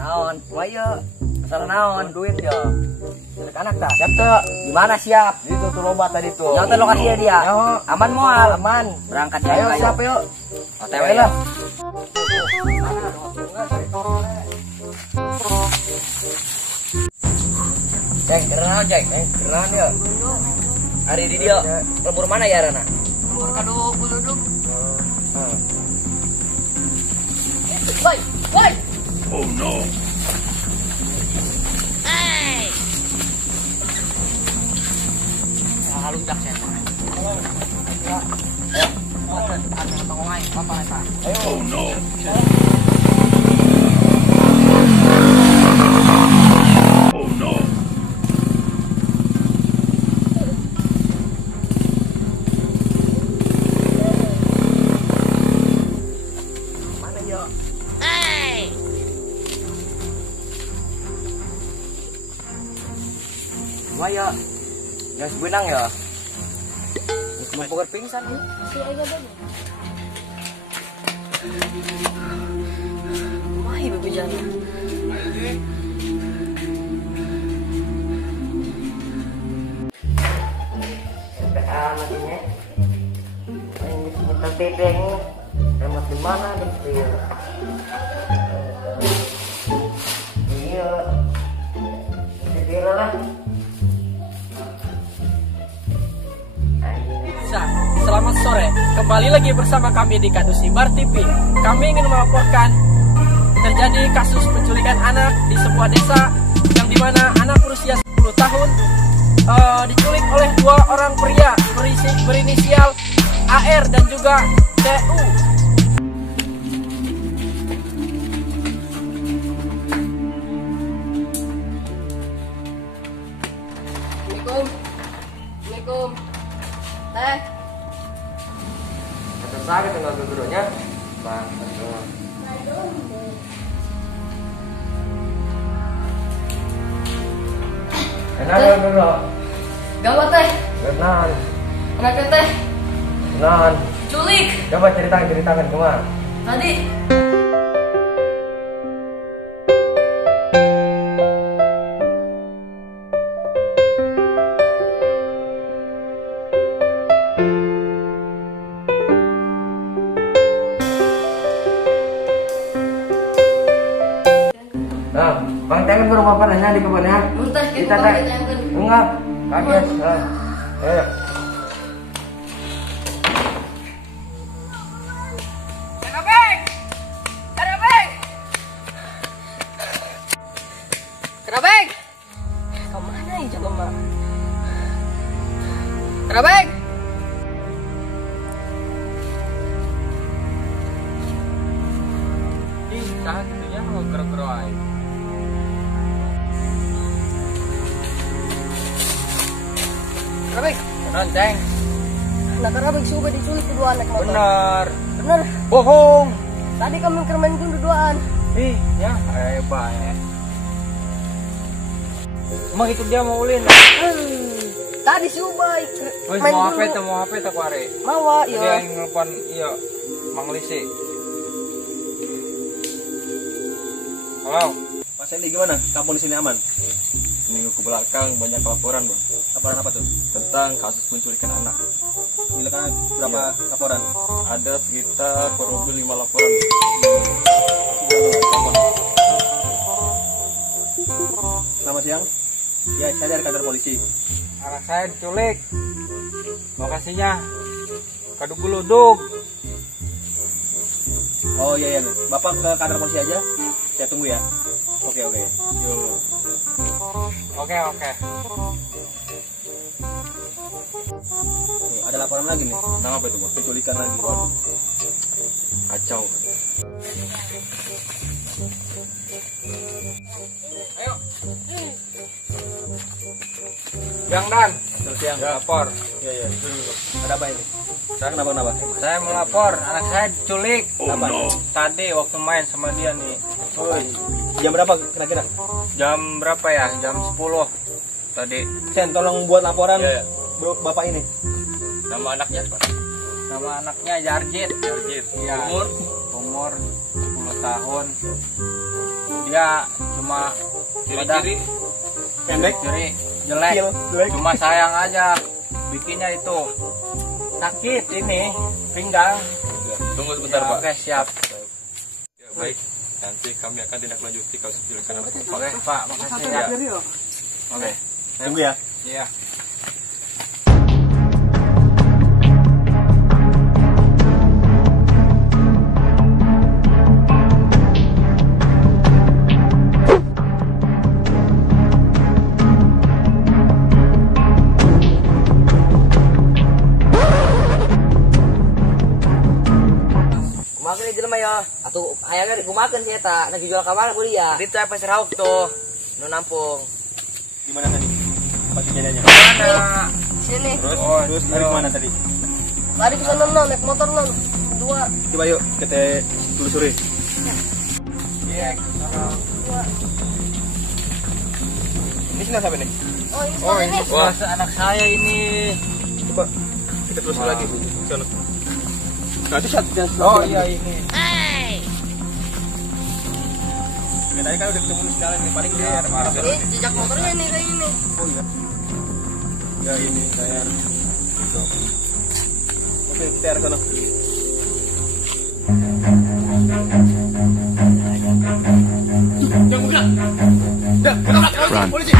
Naon, wayo, asal naon duit ya. Anak tak? Siap tuh. Gimana siap? Itu tuh lomba tadi tuh. Yang lokasinya dia. Aman mual. Aman. Berangkat ya. Ayo siap yuk. OTW lah. Cek, kerenan cek. Kerenan ya. Hari di dia. Lembur mana ya Rana? Lembur kaduk, duduk. Woi, woi. Oh no. Hey. Halo dak saya. Halo. Ya. Ayo. Ada tongolai apa eta? Ayo. Oh no. Oh no. Mana yo? Hey. Waya. Yang sebenang ya. Mau poker pingsan nih. Masih aja dong. Mai bebe jalan. Amatnya. Ini sebentar tepeng. Remote di mana nih? Iya. Iya. Lah. Selamat sore, kembali lagi bersama kami di Kadusibar TV. Kami ingin melaporkan terjadi kasus penculikan anak di sebuah desa yang dimana anak berusia 10 tahun diculik oleh dua orang pria berinisial AR dan juga TU. Assalamualaikum. Teh. Sakit tinggal gurunya, bang. Kenalan dulu. Gawat teh. Kenalan. Kenapa teh? Kenalan. Culik. Coba ceritakan kemana? Tadi. Nah, bang jangan baru apa nanya di kebunnya. Muntah Kita tak. Enggak. Kaget. Ayo. Kerabeng. Kemana ya coba? Kerabeng. Ih, jangan gitunya mau gero-gero aja. Kerabeng. Beneran, Ceng. Nah, Kerabeng juga diculik kedua anak motor. Bener. Bener. Bohong. Tadi kami kermain gue berduaan. Ih, ya, baik. Emang itu dia mau ulin? Tadi si Ubay Wih, mau HP tak ware. Mawa, Dia iya. yang nelfon, iya, Mang Lisi. Halo. Mas Endi gimana? Kampung di sini aman? Minggu ke belakang banyak laporan, Bang. Laporan apa tuh? Tentang kasus penculikan anak. Silakan berapa laporan? Ada sekitar kurang lebih 5 laporan. Selamat siang. Ya, saya dari kantor polisi. Anak saya diculik. Lokasinya Kaduguludug. Oh iya iya. Bapak ke kantor polisi aja. Saya tunggu ya. Oke oke. Yuk. Oke. Tuh, ada laporan lagi nih. Tentang apa itu, Bang? Penculikan lagi. Waduh. Kacau. Ayo. Yang Dan. Siang. Lapor. Iya iya. Ada apa ini? Saya kenapa? Saya mau lapor, anak saya diculik. Tadi waktu main sama dia nih. Oh, jam berapa kira-kira? Jam berapa ya? Jam 10 tadi. Sen, tolong buat laporan Iya. bro, bapak ini. Nama anaknya Pak? Nama anaknya Jarjit. Ya. Umur 10 tahun. Dia cuma Ciri-ciri pendek, ciri jelek. jelek. Cuma sayang aja. Bikinnya itu sakit ini pinggang. Tunggu sebentar, Ya, Pak. Oke, siap. Ya, baik. Nanti kami akan tindak lanjuti kasus penculikan anak. Oke, Pak, makasih ya. Oke. Tunggu ya. Iya. Kumakan di jelema ya. Atuh hayangnya dikumakan sih eta. Lagi jual ka mana kuliah? Di teh pas rauk tuh. Nu nampung. Di mana tadi? Tempat kejadiannya. Mana? Sini. Terus dari mana tadi? Lari ke sana non, naik motor non. Dua. Coba yuk kita telusuri. Iya. Ini sini siapa nih? Oh ini. Oh, ini ini. kelas anak saya ini. Coba kita telusuri lagi. Sana. Nah, itu satu. Oh iya ini. Ya, tadi kan udah ketemu di sekalian nih paling dia marah. Ini jejak motornya nih kayak ini. Oh iya. Ya ini saya. Oke, kita arah sana. Polisi.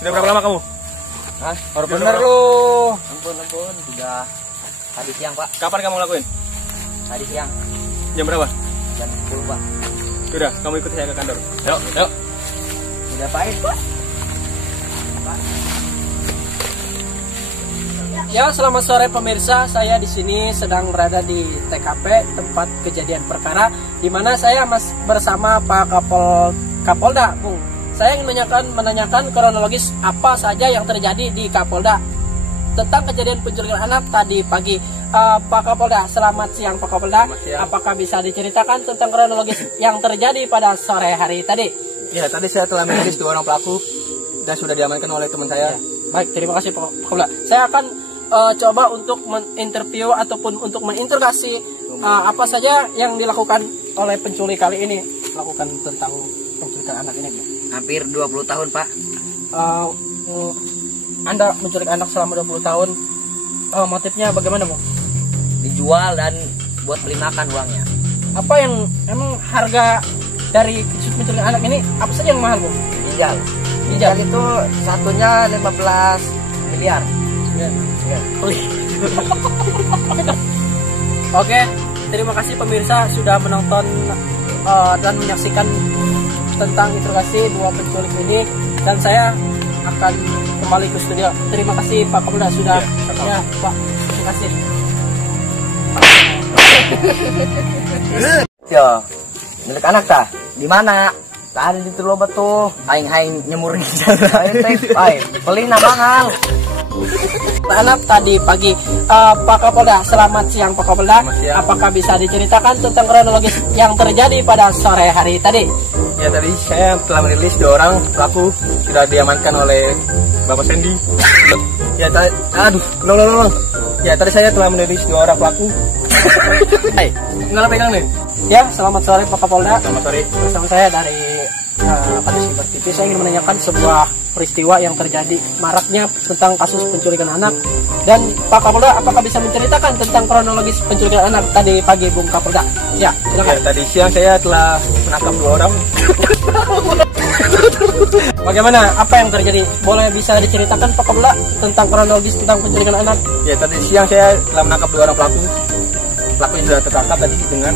Sudah berapa lama kamu? Hah? Baru Bener lu. Ampun. Sudah tadi siang, Pak. Kapan kamu lakuin? Tadi siang Jam berapa? jam 10, Pak. Sudah, kamu ikut saya ke kantor. Yuk. Udah pahit, Pak. Ya, selamat sore pemirsa. Saya di sini sedang berada di TKP tempat kejadian perkara, di mana saya bersama Pak Kapolda, Bung. Saya ingin menanyakan kronologis apa saja yang terjadi di Kapolda tentang kejadian penculikan anak tadi pagi. Pak Kapolda, selamat siang Pak Kapolda. Apakah bisa diceritakan tentang kronologis yang terjadi pada sore hari tadi? Ya, tadi saya telah menulis 2 orang pelaku dan sudah diamankan oleh teman saya. Baik, terima kasih Pak Kapolda. Saya akan coba untuk menginterview ataupun untuk menginterogasi apa saja yang dilakukan oleh penculik kali ini, lakukan tentang penculikan anak ini, Bu. Hampir 20 tahun, Pak. Anda menculik anak selama 20 tahun. Motifnya bagaimana, Bu? Dijual dan buat beli makan uangnya. Apa yang emang harga dari penculikan anak ini apa saja yang mahal, Bu? Ginjal. Ginjal itu satunya 15 miliar. Ya. Oke, terima kasih pemirsa sudah menonton dan menyaksikan tentang interogasi 2 penculik ini, dan saya akan kembali ke studio. Terima kasih Pak Kapolda sudah. Ya, Pak. Terima kasih. Yo, milik anak tah? Di mana? Tadi di Tuloba tuh. Aing nyemur di jalan. Aing, beli na mahal. anak tadi pagi. Pak Kapolda, selamat siang Pak Kapolda. Apakah bisa diceritakan tentang kronologis yang terjadi pada sore hari tadi? Ya, tadi saya telah merilis 2 orang pelaku sudah diamankan oleh Bapak Sandy. Ya, Ya, tadi saya telah merilis 2 orang pelaku. Hai, nggak pegang nih. Ya, selamat sore Pak Kapolda. Selamat sore. Bersama saya dari Kadus Siber TV. Saya ingin menanyakan sebuah peristiwa yang terjadi maraknya tentang kasus penculikan anak. Dan Pak Kapolda, apakah bisa menceritakan tentang kronologis penculikan anak tadi pagi, Bung Kapolda? Ya, silakan. Ya, tadi siang saya telah menangkap 2 orang. Bagaimana? Apa yang terjadi? Boleh bisa diceritakan Pak Kapolda tentang kronologis tentang penculikan anak? Ya, tadi siang saya telah menangkap 2 orang pelaku. Pelaku yang sudah tertangkap tadi dengan